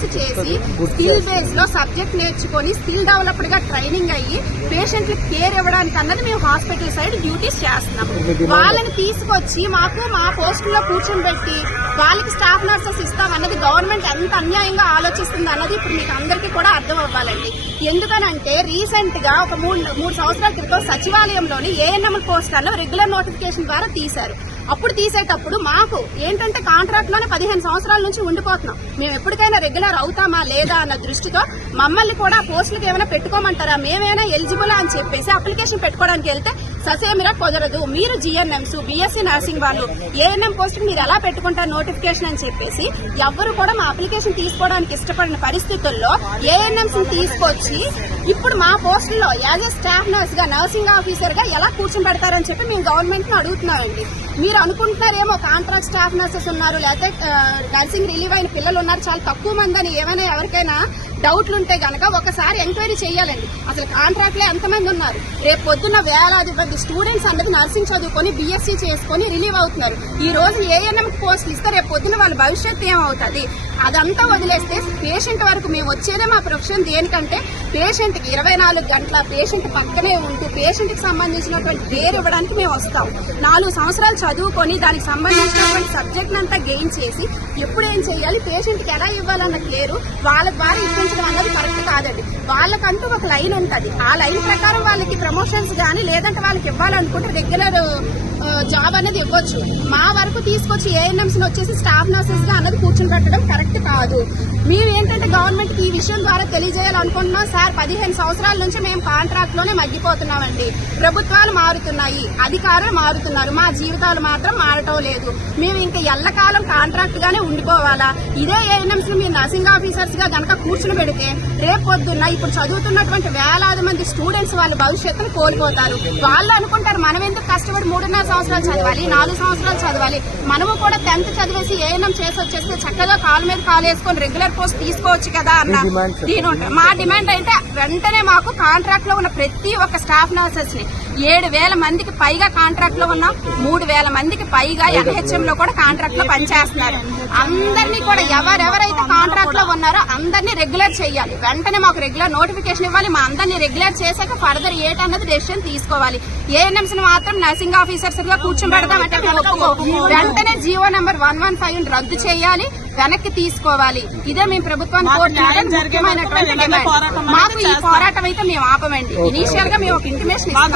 Course చేసి skill base లో subject నేర్చుకొని స్కిల్ డెవలప్డ్ గా ట్రైనింగ్ అయ్యి పేషెంట్లకు కేర్ ఇవ్వడానికి అన్నది మేము హాస్పిటల్ సైడ్ డ్యూటీస్ చేస్తున్నాం. వాళ్ళని తీసుకొచ్చి మాకు మా పోస్టుల్లో కూర్చోబెట్టి వాళ్ళకి స్టాఫ్ నర్సెస్ ఇస్తామన్నది గవర్నమెంట్ ఎంత అన్యాయంగా ఆలోచిస్తుంది అన్నది ఇప్పుడు మీకు అందరికీ కూడా అర్థం అవ్వాలండి. ఎందుకనంటే రీసెంట్ గా ఒక మూడు సంవత్సరాల క్రితం సచివాలయంలోని ఏఎన్ఎం పోస్ట్ అన్న రెగ్యులర్ నోటిఫికేషన్ ద్వారా తీశారు. అప్పుడు తీసేటప్పుడు మాకు ఏంటంటే కాంట్రాక్ట్ లోనే 15 సంవత్సరాల నుంచి ఉండిపోతున్నాం. మేము ఎప్పటికైనా రెగ్యులర్ అవుతామా లేదా అన్న దృష్టితో మమ్మల్ని కూడా పోస్టులకు ఏమైనా పెట్టుకోమంటారా, మేమైనా ఎలిజిబుల్ అని చెప్పేసి అప్లికేషన్ పెట్టుకోవడానికి వెళ్తే ససేమిరా కుదరదు, మీరు జిఎన్ఎంస్ బీఎస్సీ నర్సింగ్ వాళ్ళు ఏఎన్ఎం పోస్ట్ మీరు ఎలా పెట్టుకుంటారు నోటిఫికేషన్ అని చెప్పేసి ఎవ్వరు కూడా మా అప్లికేషన్ తీసుకోవడానికి ఇష్టపడిన పరిస్థితుల్లో ఏఎన్ఎంస్ తీసుకొచ్చి ఇప్పుడు మా పోస్టుల్లో యాజ్ ఎ స్టాఫ్ నర్స్ గా నర్సింగ్ ఆఫీసర్ గా ఎలా కూర్చొని పెడతారని చెప్పి మేము గవర్నమెంట్ ని అడుగుతున్నామండి. మీరు అనుకుంటున్నారేమో కాంట్రాక్ట్ స్టాఫ్ నర్సెస్ ఉన్నారు, లేకపోతే నర్సింగ్ రిలీవ్ అయిన పిల్లలు ఉన్నారు, చాలా తక్కువ మంది అని ఏమైనా ఎవరికైనా డౌట్లు ఉంటే గనక ఒకసారి ఎంక్వైరీ చేయాలండి. అసలు కాంట్రాక్ట్ లో ఎంతమంది ఉన్నారు? రేపు పొద్దున్న వేలాది మంది స్టూడెంట్స్ అనేది నర్సింగ్ చదువుకొని బీఎస్సీ చేసుకుని రిలీవ్ అవుతున్నారు. ఈ రోజు ఏఎన్ఎం పోస్టులు ఇస్తే రేపు పొద్దున్న వాళ్ళ భవిష్యత్తు ఏమవుతుంది? అదంతా వదిలేస్తే పేషెంట్ వరకు మేము వచ్చేదే మా ప్రొఫెషన్ దేనికంటే పేషెంట్ కి 24 గంటల పేషెంట్ పక్కనే ఉంటూ పేషెంట్ కి సంబంధించినటువంటి కేర్ ఇవ్వడానికి మేము వస్తాం. 4 సంవత్సరాలు చదువుకొని దానికి సంబంధించినటువంటి సబ్జెక్ట్ అంతా గెయిన్ చేసి ఎప్పుడు ఏం చేయాలి, పేషెంట్ కి ఎలా ఇవ్వాలన్న కేరు వాళ్ళ ద్వారా ఇప్పించడం అన్నది కరెక్ట్ కాదండి. వాళ్ళకంటూ ఒక లైన్ ఉంటుంది. ఆ లైన్ ప్రకారం వాళ్ళకి ప్రమోషన్స్ గానీ లేదంటే వాళ్ళకి ఇవ్వాలనుకుంటే రెగ్యులర్ జాబ్ అనేది ఇవ్వచ్చు. మా వరకు తీసుకొచ్చి ఏఎన్ఎంస్ వచ్చేసి స్టాఫ్ నర్సెస్ గా అన్నది కూర్చొని పెట్టడం కరెక్ట్ కాదు. మేము ఏంటంటే గవర్నమెంట్ కి ఈ విషయం ద్వారా తెలియజేయాలనుకుంటున్నాం. సార్ 15 సంవత్సరాల నుంచి మేము కాంట్రాక్ట్ లోనే మగ్గిపోతున్నామండి. ప్రభుత్వాలు మారుతున్నాయి, అధికారులు మారుతున్నారు, మా జీవితాలు మాత్రం మారటం లేదు. మేము ఇంకా ఎల్లకాలం కాంట్రాక్ట్ గానే ఉండిపోవాలా? ఇదే ఏఎన్ఎంస్ మీరు నర్సింగ్ ఆఫీసర్స్ గా గనక కూర్చుని పెడితే రేపు పొద్దున్న ఇప్పుడు చదువుతున్నటువంటి వేలాది మంది స్టూడెంట్స్ వాళ్ళ భవిష్యత్తును కోల్పోతారు. వాళ్ళు అనుకుంటారు మనం ఎందుకు కష్టపడి 3.5 సంవత్సరాలు చదవాలి, 4 సంవత్సరాలు చదవాలి, మనము కూడా 10th చదివేసి ఏఎన్ఎం చేసి వచ్చేస్తే చక్కగా కాలు మీద కాలు వేసుకొని రెగ్యులర్ పోస్ట్ తీసుకోవచ్చు కదా అన్న మా డిమాండ్ అయితే వెంటనే మాకు కాంట్రాక్ట్ లో ఉన్న ప్రతి ఒక్క స్టాఫ్ నర్సెస్ ని 7,000 మందికి పైగా కాంట్రాక్ట్ లో ఉన్నాం. 3,000 మందికి పైగా ఎన్హెచ్ఎం లో కూడా కాంట్రాక్ట్ లో పనిచేస్తున్నారు. అందరినీ కూడా ఎవరెవరైతే కాంట్రాక్ట్ లో ఉన్నారో అందరినీ రెగ్యులర్ చేయాలి. వెంటనే మాకు రెగ్యులర్ నోటిఫికేషన్ ఇవ్వాలి. మా అందరినీ రెగ్యులర్ చేశాక ఫర్దర్ ఏటన్నది డెసిషన్ తీసుకోవాలి. ఏఎన్ఎంస్ మాత్రం నర్సింగ్ ఆఫీసర్స్ గా కూర్చోబెడదామంటే వెంటనే జీవో నెంబర్ 115 రద్దు చేయాలి, వెనక్కి తీసుకోవాలి. ఇదే మేము ప్రభుత్వాన్ని కోరుతున్నటువంటి ముఖ్యమైనటువంటి డిమాండ్. మాకు ఈ పోరాటం అయితే మేము ఆపమండి. ఇనీషియల్ గా మేము ఒక ఇంటిమేషన్ ఇస్తాం.